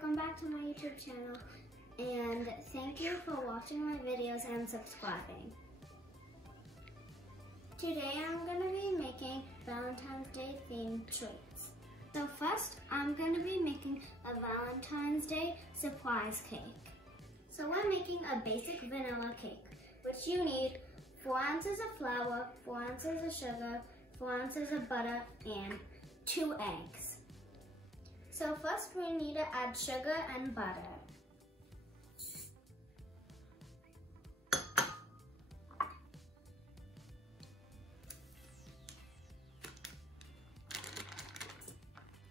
welcome back to my YouTube channel, and thank you for watching my videos and subscribing. Today I'm going to be making Valentine's Day themed treats. So first I'm going to be making a Valentine's Day surprise cake. So we're making a basic vanilla cake, which you need 4 ounces of flour, 4 ounces of sugar, 4 ounces of butter, and 2 eggs. So first we need to add sugar and butter.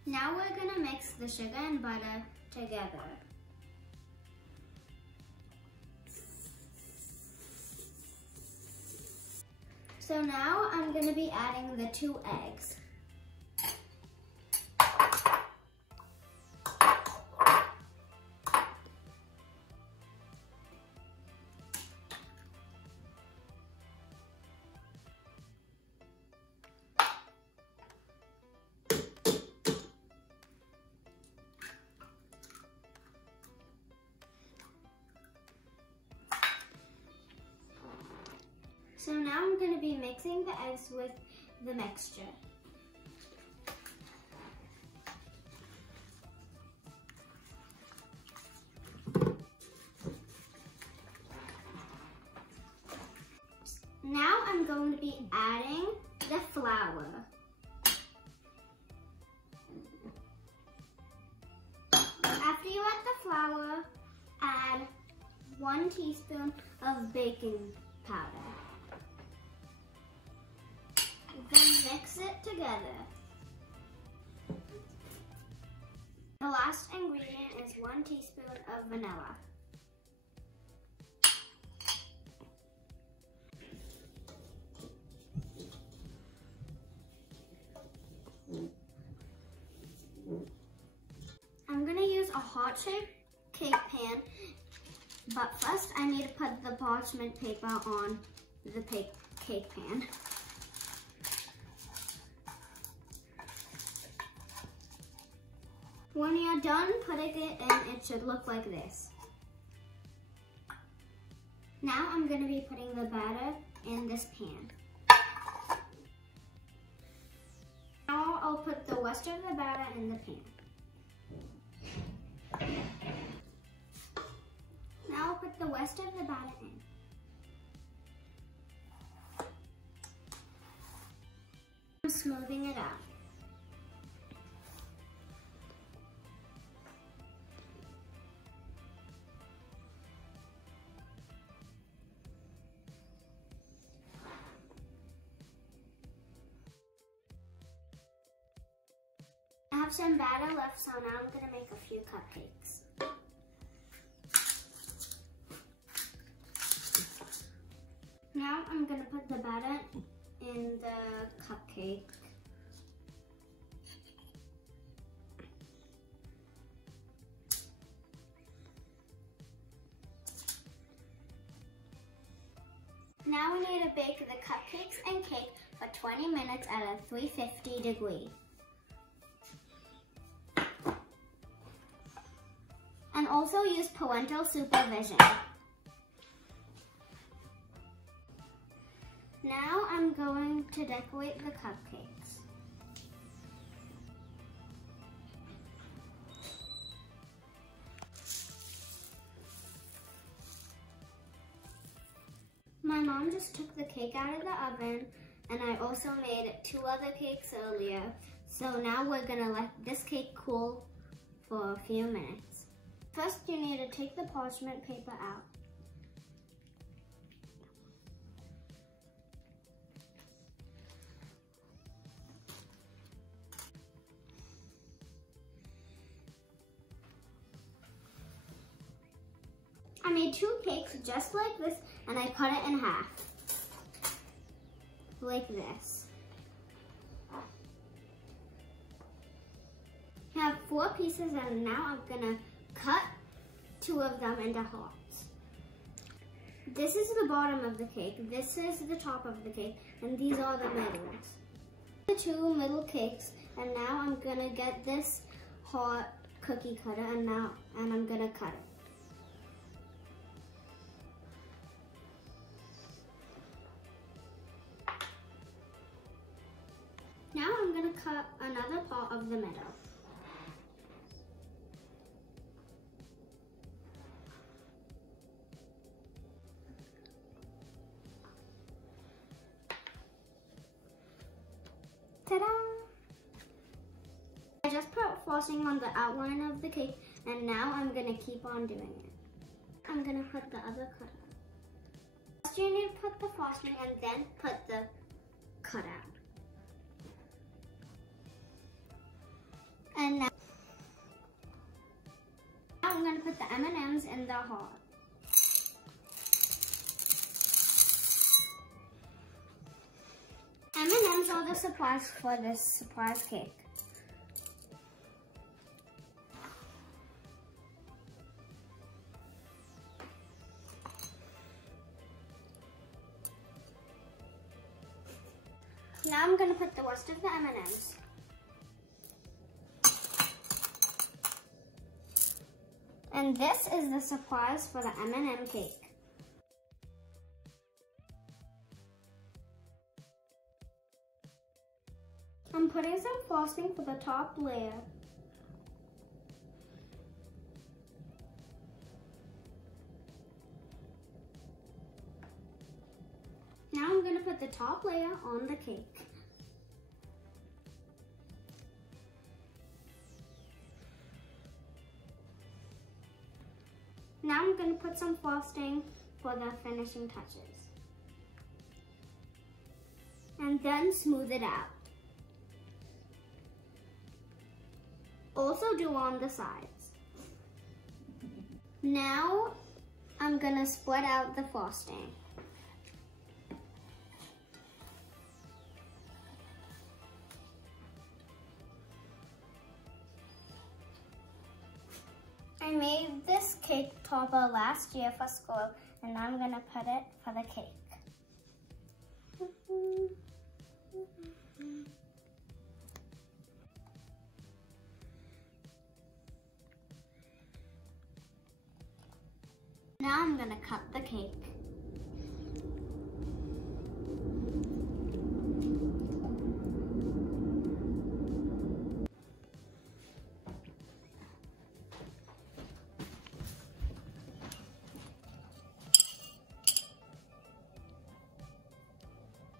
Now we're going to mix the sugar and butter together. So now I'm going to be adding the 2 eggs. So now I'm going to be mixing the eggs with the mixture. Now I'm going to be adding the flour. After you add the flour, add 1 teaspoon of baking powder. Then mix it together. The last ingredient is 1 teaspoon of vanilla. I'm going to use a heart-shaped cake pan, but first I need to put the parchment paper on the cake pan. When you're done putting it in, it should look like this. Now I'm going to be putting the batter in this pan. Now I'll put the rest of the batter in the pan. Now I'll put the rest of the batter in. I'm smoothing it out. I have some batter left, so now I'm going to make a few cupcakes. Now I'm going to put the batter in the cupcake. Now we need to bake the cupcakes and cake for 20 minutes at a 350 degree. And also use parental supervision. Now I'm going to decorate the cupcakes. My mom just took the cake out of the oven, and I also made 2 other cakes earlier. So now we're gonna let this cake cool for a few minutes. First, you need to take the parchment paper out. I made 2 cakes just like this, and I cut it in half, like this. I have 4 pieces, and now I'm gonna cut 2 of them into hearts. This is the bottom of the cake, this is the top of the cake, and these are the middles. The 2 middle cakes, and now I'm gonna get this heart cookie cutter and I'm gonna cut it. Now I'm gonna cut another part of the middle. Ta-da! I just put frosting on the outline of the cake, and now I'm gonna keep on doing it. I'm gonna put the other cutout. First you need to put the frosting and then put the cutout. And now I'm gonna put the M&Ms in the heart. M&Ms are the surprise for this surprise cake. Now I'm going to put the rest of the M&Ms. And this is the surprise for the M&M cake. I'm putting some frosting for the top layer. Now I'm going to put the top layer on the cake. Now I'm going to put some frosting for the finishing touches. And then smooth it out. Also do on the sides. Now I'm going to spread out the frosting. I made this cake topper last year for school, and I'm gonna put it for the cake. Now I'm gonna cut the cake.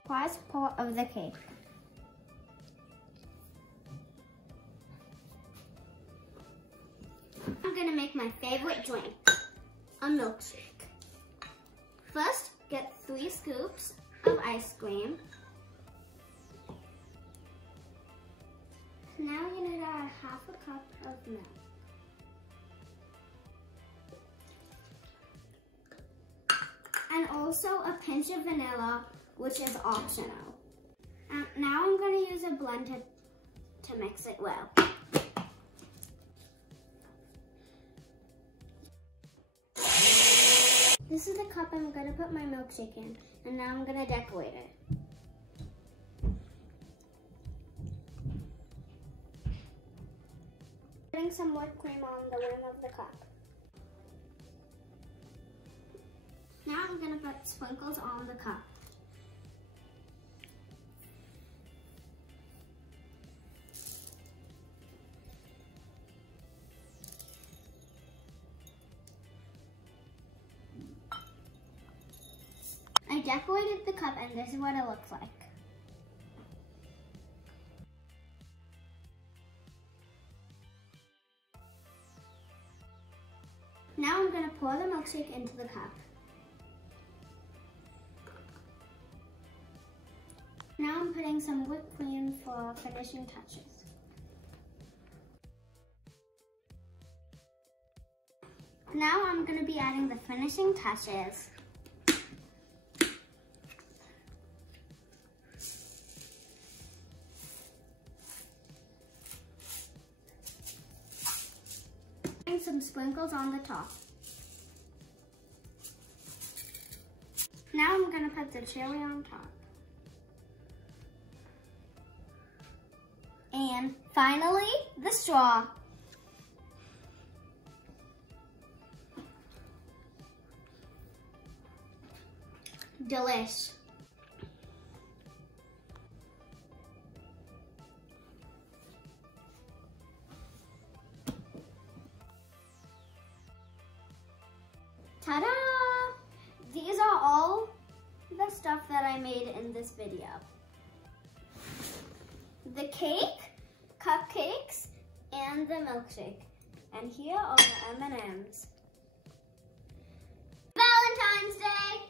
Surprise part of the cake. I'm gonna make my favorite drink, a milkshake. First, get 3 scoops of ice cream. Now you're gonna add half a cup of milk. And also a pinch of vanilla, which is optional. Now I'm going to use a blender to mix it well. This is the cup I'm going to put my milkshake in, and now I'm going to decorate it. Putting some whipped cream on the rim of the cup. Now I'm going to put sprinkles on the cup. I decorated the cup, and this is what it looks like. Now I'm going to pour the milkshake into the cup. Now I'm putting some whipped cream for finishing touches. Now I'm going to be adding the finishing touches. Putting some sprinkles on the top. Now I'm going to put the cherry on top. And finally, the straw. Delish. Ta-da! These are all the stuff that I made in this video. The cake, cupcakes, and the milkshake. And here are the M&Ms. Valentine's Day!